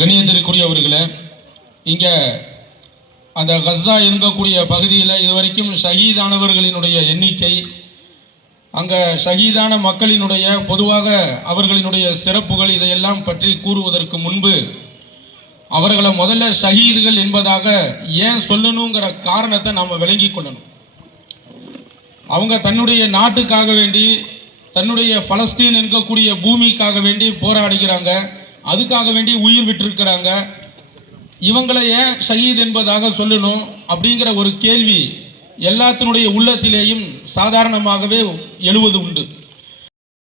கணியத்திற்குரியவர்களே இங்கே அந்த கஸ்ஸா இருக்கக்கூடிய பகுதியில் இதுவரைக்கும் ஷஹீதானவர்களினுடைய எண்ணிக்கை அங்கே ஷஹீதான மக்களினுடைய பொதுவாக அவர்களினுடைய சிறப்புகள் இதையெல்லாம் பற்றி கூறுவதற்கு முன்பு அவர்களை முதல்ல ஷஹீதுகள் என்பதாக ஏன் சொல்லணுங்கிற காரணத்தை நாம் விளங்கி கொள்ளணும். அவங்க தன்னுடைய நாட்டுக்காக வேண்டி தன்னுடைய பலஸ்தீன் என்கக்கூடிய பூமிக்காக வேண்டி போராடுகிறாங்க. அதுக்காக வேண்டி உயிர் விட்டிருக்கிறாங்க. இவங்களை ஏன் ஷஹீத் என்பதாக சொல்லணும் அப்படிங்கிற ஒரு கேள்வி எல்லாத்தினுடைய உள்ளத்திலேயும் சாதாரணமாகவே எழுவது உண்டு.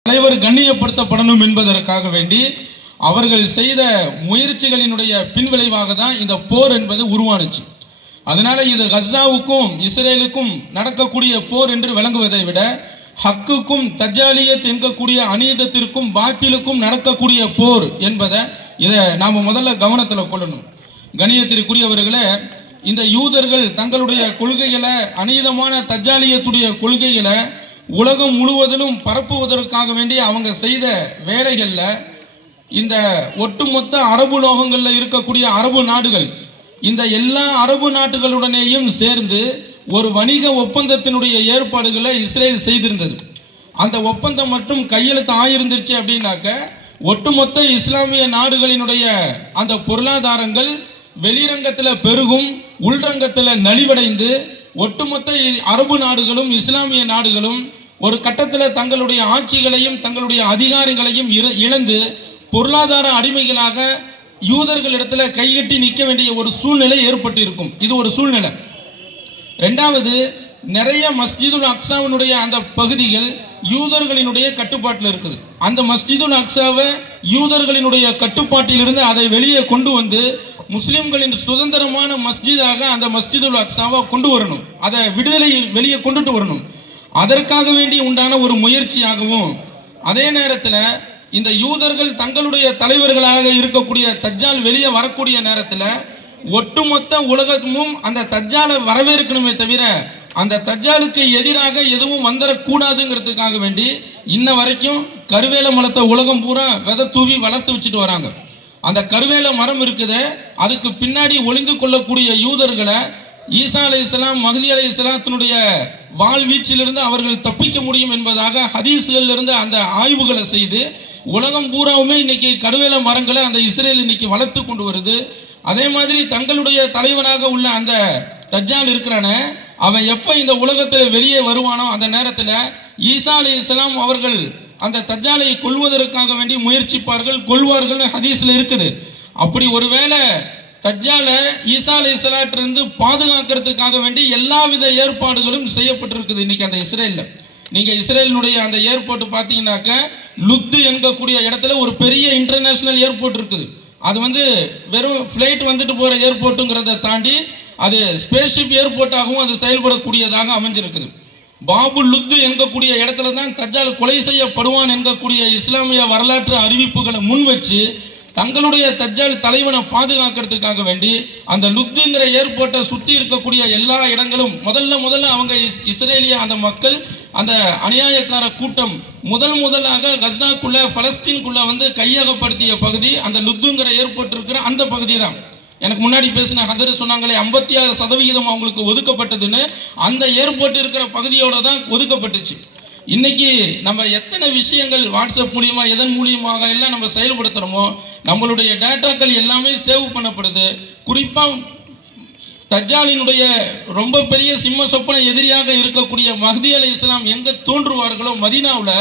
தலைவர் கண்ணியப்படுத்தப்படணும் என்பதற்காக வேண்டி அவர்கள் செய்த முயற்சிகளினுடைய பின்விளைவாக தான் இந்த போர் என்பது உருவானுச்சு. அதனால இது கஸ்ஸாவுக்கும் இஸ்ரேலுக்கும் நடக்கக்கூடிய போர் என்று விளங்குவதை விட ஹக்குக்கும் தஜாலியத் என்கக்கூடிய அநீதத்திற்கும் பாத்திலுக்கும் நடக்கக்கூடிய போர் என்பதை இதை நாம் முதல்ல கவனத்தில் கொள்ளணும். கணியத்திற்குரியவர்களே இந்த யூதர்கள் தங்களுடைய கொள்கைகளை அநீதமான தஜாலியத்துடைய கொள்கைகளை உலகம் முழுவதிலும் பரப்புவதற்காக வேண்டி அவங்க செய்த வேலைகளில் இந்த ஒட்டுமொத்த அரபு லோகங்களில் இருக்கக்கூடிய அரபு நாடுகள் இந்த எல்லா அரபு நாடுகளுடனேயும் சேர்ந்து ஒரு வணிக ஒப்பந்தத்தினுடைய ஏற்பாடுகளை இஸ்ரேல் செய்திருந்தது. அந்த ஒப்பந்தம் மட்டும் கையெழுத்து ஆயிருந்துருச்சு அப்படின்னாக்க ஒட்டுமொத்த இஸ்லாமிய நாடுகளினுடைய அந்த பொருளாதாரங்கள் வெளிரங்கத்தில் பெருகும் உள்ரங்கத்தில் நலிவடைந்து ஒட்டுமொத்த அரபு நாடுகளும் இஸ்லாமிய நாடுகளும் ஒரு கட்டத்தில் தங்களுடைய ஆட்சிகளையும் தங்களுடைய அதிகாரங்களையும் இழந்து பொருளாதார அடிமைகளாக யூதர்களிடத்தில் கைகட்டி நிற்க வேண்டிய ஒரு சூழ்நிலை ஏற்பட்டு இருக்கும் இது ஒரு சூழ்நிலை. ரெண்டாவது நிறைய மஸ்ஜிதுல் அக்ஸாவினுடைய அந்த பகுதிகள் யூதர்களினுடைய கட்டுப்பாட்டில் இருக்குது. அந்த மஸ்ஜிதுல் அக்ஸாவை யூதர்களினுடைய கட்டுப்பாட்டிலிருந்து அதை வெளியே கொண்டு வந்து முஸ்லிம்களின் சுதந்திரமான மஸ்ஜிதாக அந்த மஸ்ஜிதுல் அக்ஸாவை கொண்டு வரணும். அதை விடுதலை வெளியே கொண்டுட்டு வரணும். அதற்காக வேண்டி உண்டான ஒரு முயற்சியாகவும் அதே நேரத்தில் இந்த யூதர்கள் தங்களுடைய தலைவர்களாக இருக்கக்கூடிய தஜ்ஜால் வெளியே வரக்கூடிய நேரத்தில் ஒட்டுமொத்த உலகமும் அந்த தஜ்ஜாலை வரவேற்கணுமே தவிர அந்த தஜ்ஜாலுக்கு எதிராக எதுவும் வந்துடக்கூடாதுங்கிறதுக்காக வேண்டி இன்ன வரைக்கும் கருவேல மரத்தை உலகம் பூரா விதை தூவி வளர்த்து வச்சுட்டு வராங்க. அந்த கருவேல மரம் இருக்குது அதுக்கு பின்னாடி ஒளிந்து கொள்ளக்கூடிய யூதர்களை ஈசா அலி இஸ்லாம் மஹதி அலி இஸ்லாத்தினுடைய வாழ்வீச்சிலிருந்து அவர்கள் தப்பிக்க முடியும் என்பதாக ஹதீஸ்கள்ல இருந்து அந்த ஆய்வுகளை செய்து உலகம் பூராவுமே இன்னைக்கு கருவேல மரங்களை அந்த இஸ்ரேல் இன்னைக்கு வளர்த்து கொண்டு வருது. அதே மாதிரி தங்களுடைய தலைவனாக உள்ள அந்த தஜ்ஜால் இருக்கிறானே அவன் எப்போ இந்த உலகத்தில் வெளியே வருவானோ அந்த நேரத்தில் ஈசா அலி இஸ்லாம் அவர்கள் அந்த தஜ்ஜாலை கொல்வதற்காக வேண்டி முயற்சிப்பார்கள் கொள்வார்கள் ஹதீஸில் இருக்குது. அப்படி ஒருவேளை தஜ்ஜால ஈசா அலி இஸ்லாட்டிலிருந்து பாதுகாக்கிறதுக்காக வேண்டி எல்லாவித ஏற்பாடுகளும் செய்யப்பட்டிருக்குது இன்னைக்கு அந்த இஸ்ரேலில். நீங்கள் இஸ்ரேலினுடைய அந்த ஏர்போர்ட் பார்த்தீங்கன்னாக்க லுத்து என்கக்கூடிய இடத்துல ஒரு பெரிய இன்டர்நேஷ்னல் ஏர்போர்ட் இருக்குது. அது வந்து வெறும் ஃப்ளைட் வந்துட்டு போகிற ஏர்போர்ட்டுங்கிறத தாண்டி அது ஸ்பேஸ்ஷிப் ஏர்போர்ட்டாகவும் அது செயல்படக்கூடியதாக அமைஞ்சிருக்குது. பாபு லுத்து என்கக்கூடிய இடத்துல தான் தஜ்ஜால் கொலை செய்யப்படுவான் என்கக்கூடிய இஸ்லாமிய வரலாற்று அறிவிப்புகளை முன் வச்சு தங்களுடைய தஜ்ஜால் தலைவனை பாதுகாக்கிறதுக்காக வேண்டி அந்த லுத்துங்கிற ஏர்போர்ட்டை சுற்றி இருக்கக்கூடிய எல்லா இடங்களும் முதல்ல முதல்ல அவங்க இஸ்- இஸ்ரேலிய அந்த மக்கள் அந்த அநியாயக்கார கூட்டம் முதல் முதலாக கஸ்னாக்குள்ள பலஸ்தீன்குள்ள வந்து கையகப்படுத்திய பகுதி அந்த லுத்துங்கிற ஏர்போர்ட் இருக்கிற அந்த பகுதி தான் எனக்கு முன்னாடி பேசின ஹஜர் சொன்னாங்களே ஐம்பத்தி ஆறு சதவிகிதம் அவங்களுக்கு ஒதுக்கப்பட்டதுன்னு அந்த ஏர்போர்ட் இருக்கிற பகுதியோட தான் ஒதுக்கப்பட்டுச்சு. இன்னைக்கு நம்ம எத்தனை விஷயங்கள் வாட்ஸ்அப் மூலியமா எதன் மூலியமாக எல்லாம் நம்ம செயல்படுத்துகிறோமோ நம்மளுடைய டேட்டாக்கள் எல்லாமே சேவ் பண்ணப்படுது. குறிப்பாக தஜாலினுடைய ரொம்ப பெரிய சிம்ம சொப்பன எதிரியாக இருக்கக்கூடிய மஹதி அலை இஸ்லாம் எங்கே தோன்றுவார்களோ மதீனாவில்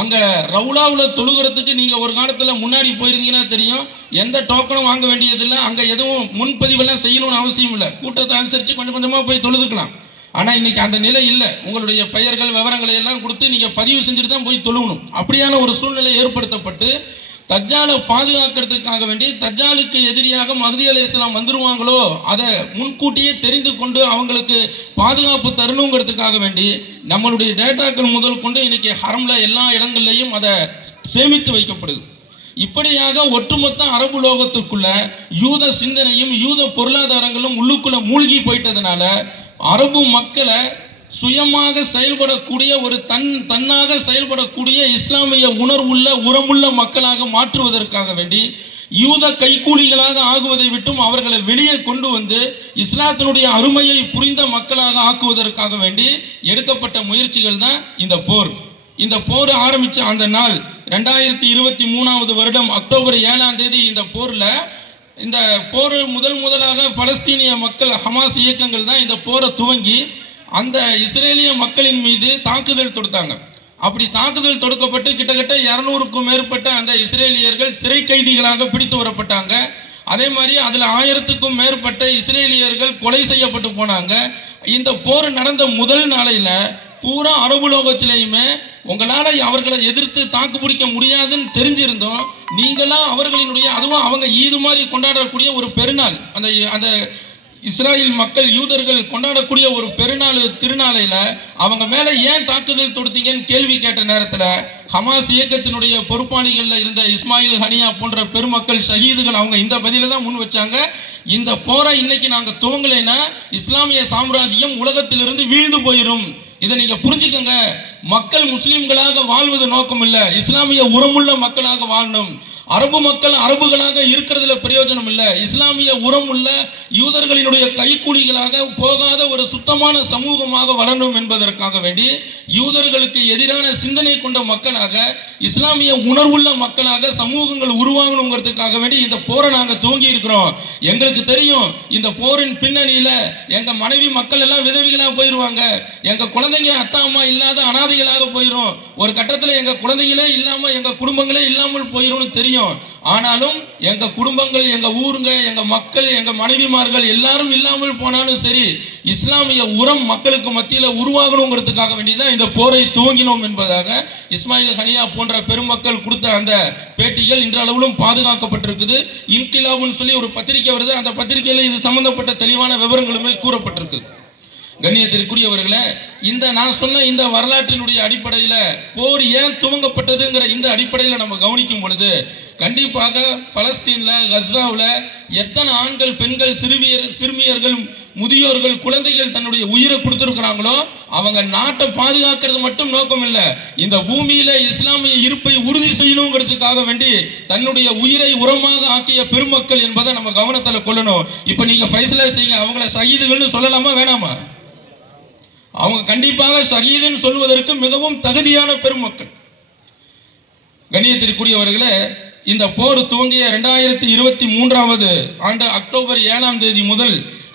அங்கே ரவுலாவில் தொழுகிறதுக்கு நீங்கள் ஒரு காலத்தில் முன்னாடி போயிருந்தீங்கன்னா தெரியும் எந்த டோக்கனும் வாங்க வேண்டியதில்லை அங்கே எதுவும் முன்பதிவெல்லாம் செய்யணும்னு அவசியம் இல்லை. கூட்டத்தை அனுசரித்து கொஞ்சம் கொஞ்சமாக போய் தொழுதுக்கலாம். ஆனால் இன்னைக்கு அந்த நிலை இல்லை. உங்களுடைய பெயர்கள் விவரங்களை எல்லாம் கொடுத்து நீங்கள் பதிவு செஞ்சுட்டு தான் போய் தொழுகணும். அப்படியான ஒரு சூழ்நிலை ஏற்படுத்தப்பட்டு தஜ்ஜாலை பாதுகாக்கிறதுக்காக வேண்டி தஜ்ஜாலுக்கு எதிரியாக மகதி அலை இஸ்லாம் வந்துருவாங்களோ அதை முன்கூட்டியே தெரிந்து கொண்டு அவங்களுக்கு பாதுகாப்பு தரணுங்கிறதுக்காக வேண்டி நம்மளுடைய டேட்டாக்கள் முதல் கொண்டு இன்னைக்கு ஹரம்ல எல்லா இடங்கள்லையும் அதை சேமித்து வைக்கப்படுது. இப்படியாக ஒட்டுமொத்த அரபு லோகத்துக்குள்ள யூத சிந்தனையும் யூத பொருளாதாரங்களும் உள்ளுக்குள்ள மூழ்கி போயிட்டதுனால அரபு மக்களை சுயமாக செயல்படக்கூடிய ஒரு தன் தன்னாக செயல்படக்கூடிய இஸ்லாமிய உணர்வுள்ள உரமுள்ள மக்களாக மாற்றுவதற்காக வேண்டி யூத கைக்கூலிகளாக ஆகுவதை விட்டும் அவர்களை வெளியே கொண்டு வந்து இஸ்லாத்தினுடைய அருமையை புரிந்த மக்களாக ஆக்குவதற்காக வேண்டி எடுக்கப்பட்ட முயற்சிகள் தான் இந்த போர். இந்த போர் ஆரம்பித்த அந்த நாள் ரெண்டாயிரத்தி இருபத்தி மூணாவது வருடம் அக்டோபர் ஏழாம் தேதி இந்த போரில் இந்த போர் முதல் முதலாக பலஸ்தீனிய மக்கள் ஹமாஸ் இயக்கங்கள் தான் இந்த போரை துவங்கி அந்த இஸ்ரேலிய மக்களின் மீது தாக்குதல் தொடுத்தாங்க. அப்படி தாக்குதல் தொடுக்கப்பட்டு கிட்டத்தட்ட இரநூறுக்கும் மேற்பட்ட அந்த இஸ்ரேலியர்கள் சிறை கைதிகளாக பிடித்து வரப்பட்டாங்க. அதே மாதிரி அதில் ஆயிரத்துக்கும் மேற்பட்ட இஸ்ரேலியர்கள் கொலை செய்யப்பட்டு போனாங்க. இந்த போர் நடந்த முதல் நாளையில் பூரா அரபு லோகத்திலேயுமே உங்களால் அவர்களை எதிர்த்து தாக்கு பிடிக்க முடியாதுன்னு தெரிஞ்சிருந்தோம். நீங்களாம் அவர்களினுடைய அதுவும் அவங்க ஈது மாதிரி கொண்டாடக்கூடிய ஒரு பெருநாள். அந்த அந்த இஸ்ராயல் மக்கள் யூதர்கள் கொண்டாடக்கூடிய ஒரு பெருநாள் திருநாளையில் அவங்க மேலே ஏன் தாக்குதல் தொடுத்தீங்கன்னு கேள்வி கேட்ட நேரத்தில் ஹமாஸ் இயக்கத்தினுடைய பொறுப்பாளிகளில் இருந்த இஸ்மாயில் ஹனியா போன்ற பெருமக்கள் ஷஹீதுகள் அவங்க இந்த பதில தான் முன் வச்சாங்க. இந்த போரை இன்னைக்கு நாங்கள் துவங்கலைன்னா இஸ்லாமிய சாம்ராஜ்யம் உலகத்திலிருந்து வீழ்ந்து போயிடும். இதை நீங்க புரிஞ்சுக்கங்க. மக்கள் முஸ்லிம்களாக வாழ்வது நோக்கம் இல்ல. இஸ்லாமிய உரமுள்ள மக்களாக வாழணும். அரபு மக்கள் அரபுகளாக இருக்கிறதுல பிரயோஜனம் இல்ல. இஸ்லாமிய உரம் உள்ள யூதர்களினுடைய கைக்கூலிகளாக போகாத ஒரு சுத்தமான சமூகமாக வளரணும் என்பதற்காக வேண்டி யூதர்களுக்கு எதிரான சிந்தனை கொண்ட மக்களாக இஸ்லாமிய உணர்வுள்ள மக்களாக சமூகங்கள் உருவாகணுங்கிறதுக்காக வேண்டி இந்த போரை நாங்க துவங்கி இருக்கிறோம். எங்களுக்கு தெரியும் இந்த போரின் பின்னணியில எங்க மனைவி மக்கள் எல்லாம் விதவிகளா போயிருவாங்க. எங்க குழந்தைங்க அத்தா அம்மா இல்லாத அனாதைகளாக போயிடும் ஒரு கட்டத்தில் எங்க குழந்தைகளே இல்லாம எங்க குடும்பங்களே இல்லாமல் போயிடும்னு தெரியும். ஆனாலும் எங்க குடும்பங்கள் எங்க ஊருங்க எங்க மக்கள் எங்க மனைவிமார்கள் எல்லாரும் இல்லாமல் போனாலும் சரி இஸ்லாமிய உரம் மக்களுக்கு மத்தியில் உருவாகணுங்கிறதுக்காக வேண்டிதான் இந்த போரை துவங்கினோம் என்பதாக இஸ்மாயில் ஹனியா போன்ற பெருமக்கள் கொடுத்த அந்த பேட்டிகள் இன்றளவிலும் பாதுகாக்கப்பட்டிருக்குது. இன்கிலாபுன்னு சொல்லி ஒரு பத்திரிக்கை வருது. அந்த பத்திரிகையில் இது சம்பந்தப்பட்ட தெளிவான விவரங்களுமே கூறப்பட்டிருக்கு. கண்ணியத்திற்குரியவர்களே இந்த நான் சொன்ன இந்த வரலாற்றினுடைய அடிப்படையில் போர் ஏன் துவங்கப்பட்டதுங்கிற இந்த அடிப்படையில் நம்ம கவனிக்கும் பொழுது கண்டிப்பாக பலஸ்தீனில் கஸ்ராவில் எத்தனை ஆண்கள் பெண்கள் சிறுமியர் சிறுமியர்கள் முதியோர்கள் குழந்தைகள் தன்னுடைய உயிரை கொடுத்துருக்குறாங்களோ அவங்க நாட்டை பாதுகாக்கிறது மட்டும் நோக்கம் இல்லை. இந்த பூமியில் இஸ்லாமிய இருப்பை உறுதி செய்யணுங்கிறதுக்காக வேண்டி தன்னுடைய உயிரை உரமாக ஆக்கிய பெருமக்கள் என்பதை நம்ம கவனத்தில் கொள்ளணும். இப்போ நீங்கள் ஃபைசலா செய்யுங்க அவங்கள சகிதுகள்னு சொல்லலாமா வேணாமா? அவங்க கண்டிப்பாக ஷஹீதுன்னு சொல்வதற்கு மிகவும் தகுதியான பெருமக்கள். கணியத்திற்குரியவர்களே இந்த போர் துவங்கிய ரெண்டாயிரத்தி இருபத்தி மூன்றாவது ஆண்டு அக்டோபர் ஏழாம் தேதி முதல்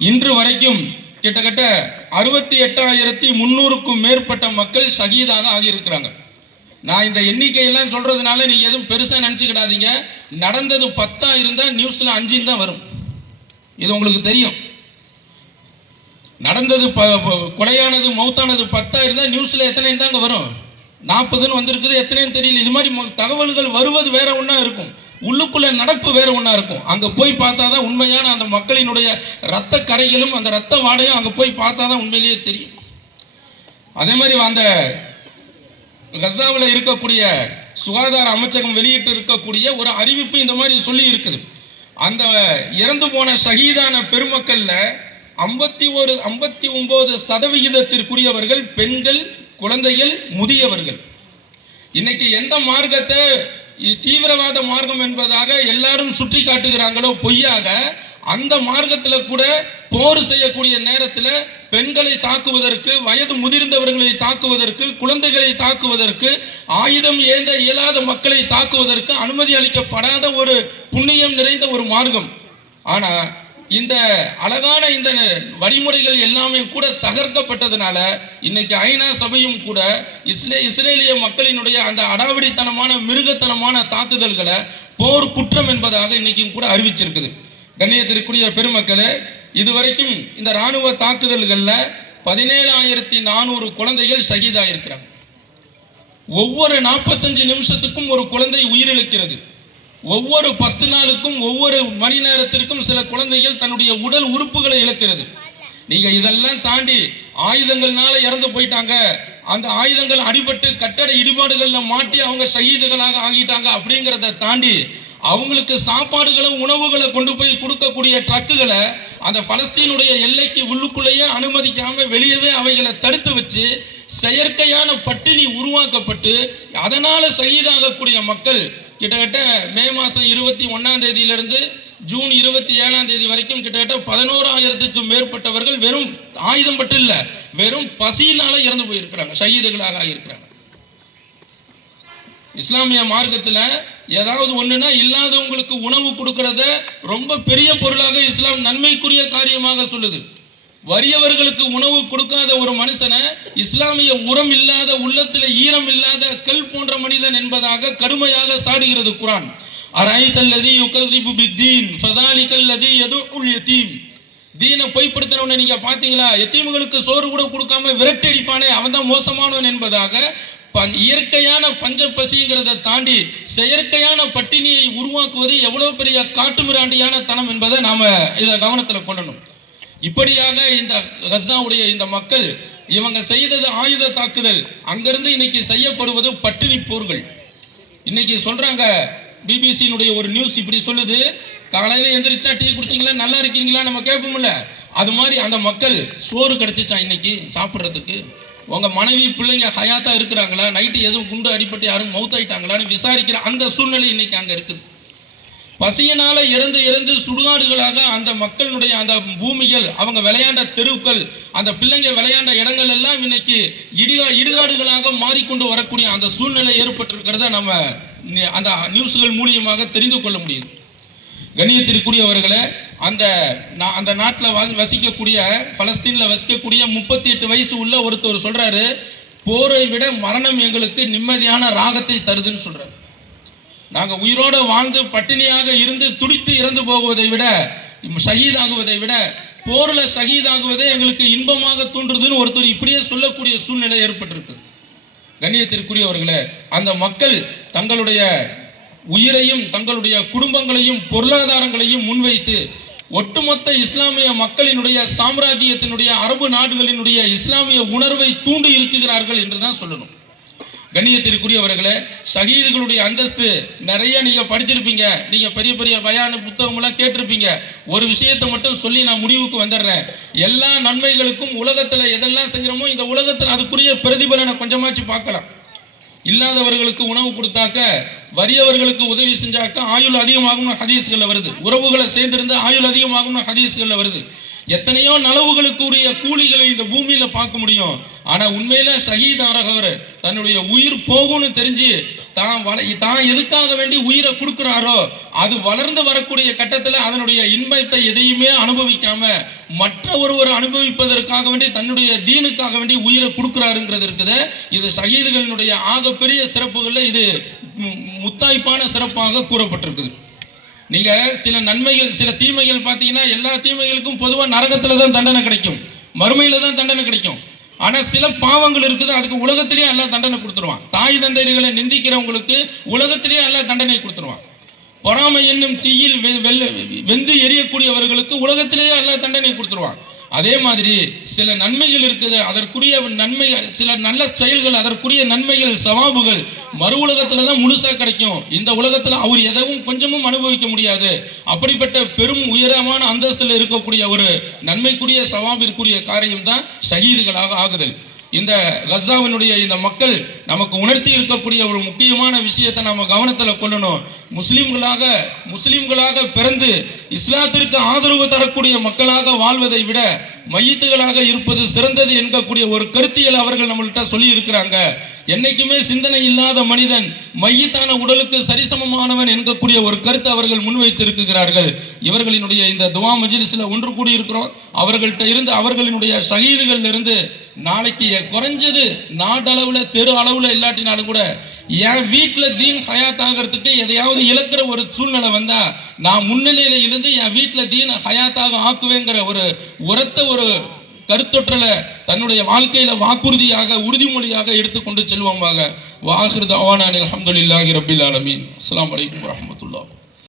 இன்று வரைக்கும் கிட்டத்தட்ட அறுபத்தி எட்டாயிரத்தி முன்னூறுக்கும் மேற்பட்ட மக்கள் ஷஹீதாக ஆகியிருக்கிறாங்க. நான் இந்த எண்ணிக்கையெல்லாம் சொல்றதுனால நீங்க எதுவும் பெருசா நினைச்சுக்கிடாதீங்க. நடந்தது பத்தா இருந்தா நியூஸ்ல அஞ்சுன்னு தான் வரும். இது உங்களுக்கு தெரியும். நடந்தது ப கொலையானது மௌத்தானது பத்தாக இருந்தால் நியூஸில் எத்தனை தாங்க வரும். நாற்பதுன்னு வந்திருக்குது எத்தனைன்னு தெரியல. இது மாதிரி தகவல்கள் வருவது வேற ஒன்றா இருக்கும். உள்ளுக்குள்ளே நடப்பு வேற ஒன்றா இருக்கும். அங்கே போய் பார்த்தா தான் உண்மையான அந்த மக்களினுடைய ரத்த கரைகளும் அந்த ரத்த வாடையும் அங்கே போய் பார்த்தா தான் உண்மையிலேயே தெரியும். அதே மாதிரி அந்த கசாவில் இருக்கக்கூடிய சுகாதார அமைச்சகம் வெளியிட்டு இருக்கக்கூடிய ஒரு அறிவிப்பு இந்த மாதிரி சொல்லி இருக்குது. அந்த இறந்து போன ஷஹீதான பெருமக்களில் ஐம்பத்தி ஒரு ஐம்பத்தி ஒன்பது சதவிகிதத்திற்குரியவர்கள் பெண்கள் குழந்தைகள் முதியவர்கள். இன்னைக்கு எந்த மார்க்கத்தை தீவிரவாத மார்க்கம் என்பதாக எல்லாரும் சுற்றி காட்டுகிறாங்களோ பொய்யாக அந்த மார்க்கத்தில் கூட போர் செய்யக்கூடிய நேரத்தில் பெண்களை தாக்குவதற்கு வயது முதிர்ந்தவர்களை தாக்குவதற்கு குழந்தைகளை தாக்குவதற்கு ஆயுதம் ஏந்த இயலாத மக்களை தாக்குவதற்கு அனுமதி அளிக்கப்படாத ஒரு புண்ணியம் நிறைந்த ஒரு மார்க்கம். ஆனால் இந்த அழகான இந்த வழிமுறைகள் எல்லாமே கூட தகர்க்கப்பட்டதுனால இன்னைக்கு ஐநா சபையும் கூட இஸ்ரே இஸ்ரேலிய மக்களினுடைய அந்த அடாவடித்தனமான மிருகத்தனமான தாக்குதல்களை போர் குற்றம் என்பதாக இன்னைக்கும் கூட அறிவிச்சிருக்குது. கண்ணியத்திற்குரிய பெருமக்களே இதுவரைக்கும் இந்த ராணுவ தாக்குதல்களில் பதினேழாயிரத்தி நானூறு குழந்தைகள் ஷஹீதாயிருக்கிறாங்க. ஒவ்வொரு நாற்பத்தஞ்சு நிமிஷத்துக்கும் ஒரு குழந்தை உயிரிழக்கிறது. ஒவ்வொரு பத்து நாளுக்கும் ஒவ்வொரு மணி நேரத்திற்கும் சில குழந்தைகள் தன்னுடைய உடல் உறுப்புகளை இழக்கிறது. நீங்க இதெல்லாம் தாண்டி ஆயுதங்கள்னால இறந்து போயிட்டாங்க. அந்த ஆயுதங்கள் அடிபட்டு கட்டட இடிபாடுகள்ல மாட்டி அவங்க சகிதுகளாக ஆகிட்டாங்க அப்படிங்கிறத தாண்டி அவங்களுக்கு சாப்பாடுகளை உணவுகளை கொண்டு போய் கொடுக்கக்கூடிய ட்ரக்குகளை அந்த பலஸ்தீனுடைய எல்லைக்கு உள்ளுக்குள்ளேயே அனுமதிக்காம வெளியவே அவைகளை தடுத்து வச்சு செயற்கையான பட்டினி உருவாக்கப்பட்டு அதனால சகிதாகக்கூடிய மக்கள் கிட்டத்தட்ட மே மாதம் இருபத்தி ஒன்றாம் தேதியிலிருந்து ஜூன் இருபத்தி ஏழாம் தேதி வரைக்கும் கிட்டத்தட்ட பதினோராயிரத்துக்கும் மேற்பட்டவர்கள் வெறும் ஆயுதம் பட்டு இல்லை வெறும் பசியினால இறந்து போயிருக்கிறாங்க ஷஹீதுகளாக ஆகியிருக்கிறாங்க. இஸ்லாமிய மார்க்கத்தில் ஏதாவது ஒண்ணுனா இல்லாதவங்களுக்கு உணவு கொடுக்கறத ரொம்ப பெரிய பொருளாக இஸ்லாம் நன்மைக்குரிய காரியமாக சொல்லுது. வறியவர்களுக்கு உணவு கொடுக்காத ஒரு மனுஷனை இஸ்லாமிய உரம் இல்லாத உள்ளத்தில் ஈரம் இல்லாத கல் போன்ற மனிதன் என்பதாக கடுமையாக சாடுகிறது குரான். அரைத்தல்லதி யுகதிபு பித்தீன் ஃபதாலிகல்லதி யதுஉல் யதீம் தீனை பொய்ப்படுத்தினவனை நீங்க பாத்தீங்களா எத்தீம்களுக்கு சோறு கூட கொடுக்காம விரட்டடிப்பானே அவன் தான் மோசமானவன் என்பதாக இயற்கையான பஞ்ச பசிங்கிறத தாண்டி செயற்கையான பட்டினியை உருவாக்குவது எவ்வளவு பெரிய காட்டுமிராண்டியான தனம் என்பதை நாம இதை கவனத்தில் கொள்ளணும். இப்படியாக இந்த கசாவுடைய இந்த மக்கள் இவங்க செய்தது ஆயுத தாக்குதல். அங்கிருந்து இன்னைக்கு செய்யப்படுவது பட்டினி போர்கள். இன்னைக்கு சொல்றாங்க பிபிசியினுடைய ஒரு நியூஸ் இப்படி சொல்லுது. காலையில எந்திரிச்சா டீ குடிச்சிங்களா நல்லா இருக்கீங்களா நம்ம கேட்போம்ல. அது மாதிரி அந்த மக்கள் சோறு கிடைச்சிச்சா இன்னைக்கு சாப்பிட்றதுக்கு? உங்க மனைவி பிள்ளைங்க ஹயாத்தா இருக்கிறாங்களா? நைட்டு எதுவும் குண்டு அடிபட்டு யாரும் மவுத் ஆயிட்டாங்களான்னு விசாரிக்கிற அந்த சூழ்நிலை இன்னைக்கு அங்க இருக்குது. பசியினால இறந்து இறந்து சுடுகாடுகளாக அந்த மக்களுடைய அந்த பூமிகள் அவங்க விளையாண்ட தெருக்கள் அந்த பிள்ளைங்க விளையாண்ட இடங்கள் எல்லாம் இன்னைக்கு இடிகா இடுகாடுகளாக மாறிக்கொண்டு வரக்கூடிய அந்த சூழ்நிலை ஏற்பட்டிருக்கிறத நம்ம அந்த நியூஸ்கள் மூலியமாக தெரிந்து கொள்ள முடியுது. கண்ணியத்திற்குரியவர்களே அந்த அந்த நாட்டில் வசிக்கக்கூடிய பலஸ்தீனில் வசிக்கக்கூடிய முப்பத்தி எட்டு வயசு உள்ள ஒருத்தர் சொல்கிறாரு போரை விட மரணம் எங்களுக்கு நிம்மதியான ராகத்தை தருதுன்னு சொல்கிறார் நாங்கள் உயிரோடு வாழ்ந்து பட்டினியாக இருந்து துடித்து இறந்து போகுவதை விட சகிதாகுவதை விட போரில் சகிதாகுவதே எங்களுக்கு இன்பமாக தூண்டுறதுன்னு ஒருத்தர் இப்படியே சொல்லக்கூடிய சூழ்நிலை ஏற்பட்டிருக்கு. கண்ணியத்திற்குரியவர்களே அந்த மக்கள் தங்களுடைய உயிரையும் தங்களுடைய குடும்பங்களையும் பொருளாதாரங்களையும் முன்வைத்து ஒட்டுமொத்த இஸ்லாமிய மக்களினுடைய சாம்ராஜ்யத்தினுடைய அரபு நாடுகளினுடைய இஸ்லாமிய உணர்வை தூண்டி இருக்குகிறார்கள் என்று தான் சொல்லணும். கண்ணியத்திற்குரியவர்களே ஷஹீதுகளுடைய அந்தஸ்து நிறைய நீங்கள் படிச்சிருப்பீங்க. நீங்கள் பெரிய பெரிய பயான புத்தகமெல்லாம் கேட்டிருப்பீங்க. ஒரு விஷயத்தை மட்டும் சொல்லி நான் முடிவுக்கு வந்துடுறேன். எல்லா நன்மைகளுக்கும் உலகத்தில் எதெல்லாம் செய்கிறோமோ இந்த உலகத்தில் அதுக்குரிய பிரதிபலனை கொஞ்சமாச்சு பார்க்கலாம். இல்லாதவர்களுக்கு உணவு கொடுத்தாக்க வறியவர்களுக்கு உதவி செஞ்சாக்க ஆயுள் அதிகமாகும்னு ஹதீஸ்களில் வருது. உறவுகளை சேர்ந்திருந்த ஆயுள் அதிகமாகும்னு ஹதீஸ்களில் வருது. எத்தனையோ நலவுகளுக்கு உரிய கூலிகளை இந்த பூமியில பார்க்க முடியும். ஆனா உண்மையில ஷஹீதாரகவர் தன்னுடைய உயிர் போகும்னு தெரிஞ்சு தான் வள தான் எதுக்காக வேண்டி உயிரை கொடுக்குறாரோ அது வளர்ந்து வரக்கூடிய கட்டத்துல அதனுடைய இன்பத்தை எதையுமே அனுபவிக்காம மற்ற ஒருவர் அனுபவிப்பதற்காக வேண்டி தன்னுடைய தீனுக்காக வேண்டி உயிரை கொடுக்குறாருங்கிறது இருக்குது. இது ஷஹீதுகளினுடைய ஆகப்பெரிய சிறப்புகள்ல இது முத்தாய்ப்பான சிறப்பாக கூறப்பட்டிருக்குது. நீங்க சில நன்மைகள் சில தீமைகள் பார்த்தீங்கன்னா எல்லா தீமைகளுக்கும் பொதுவாக நரகத்துல தான் தண்டனை கிடைக்கும். மறுமையில தான் தண்டனை கிடைக்கும். ஆனா சில பாவங்கள் இருக்குது அதுக்கு உலகத்திலேயே எல்லாம் தண்டனை கொடுத்துருவான். தாய் தந்தைகளை நிந்திக்கிறவங்களுக்கு உலகத்திலேயே எல்லாம் தண்டனை கொடுத்துருவான். பொறாமை என்னும் தீயில் வெ- வெந்து எரியக்கூடியவர்களுக்கு உலகத்திலேயே எல்லாம் தண்டனை கொடுத்துருவான். அதே மாதிரி சில நன்மைகள் இருக்குது அதற்குரிய நன்மை சில நல்ல செயல்கள் அதற்குரிய நன்மைகள் சவாபுகள் மறு உலகத்துல தான் முழுசாக கிடைக்கும். இந்த உலகத்தில் அவர் எதவும் கொஞ்சமும் அனுபவிக்க முடியாது. அப்படிப்பட்ட பெரும் உயரமான அந்தஸ்தில் இருக்கக்கூடிய ஒரு நன்மைக்குரிய சவாபிற்குரிய காரியம் தான் சகிதுகளாக ஆகுதல். இந்த கசாவினுடைய இந்த மக்கள் நமக்கு உணர்த்தி இருக்கக்கூடிய ஒரு முக்கியமான விஷயத்தை நம்ம கவனத்தில் கொள்ளணும். முஸ்லீம்களாக முஸ்லீம்களாக பிறந்து இஸ்லாத்திற்கு ஆதரவு தரக்கூடிய மக்களாக வாழ்வதை விட மையத்துகளாக இருப்பது சிறந்தது என்கக்கூடிய ஒரு கருத்தியல் அவர்கள் நம்மள்கிட்ட சொல்லி இருக்கிறாங்க என்னைக்குமே சிந்தனை இல்லாத மனிதன் மையத்தான உடலுக்கு சரிசமமானவன் என்கக்கூடிய ஒரு கருத்தை அவர்கள் முன்வைத்து இருக்கிறார்கள் இவர்களினுடைய இந்த துவா மஜிலிஸில் ஒன்று கூடி இருக்கிறோம் அவர்கள்ட்ட இருந்து அவர்களினுடைய சகிதுகள் இருந்து நாளைக்கு குறைஞ்சது நாட்டளவில் தெரு அளவில் இல்லாட்டினாலும் கூட என் வீட்டில் தீன் ஹயாத் ஆகிறதுக்கு எதையாவது இழக்கிற ஒரு சூழ்நிலை வந்தால் நான் முன்னிலையில் இருந்து என் வீட்டில் தீன் ஹயாத்தாக ஆக்குவேங்கிற ஒரு உரத்த ஒரு கருத்தொற்றலை தன்னுடைய வாழ்க்கையில வாக்குறுதியாக உறுதிமொழியாக எடுத்துக்கொண்டு செல்வோமாக. வாஹிர் அலமதுல்லாஹி ரபில் ஆலமீன். அஸ்லாம் வலைக்கம் வரமத்துல்லா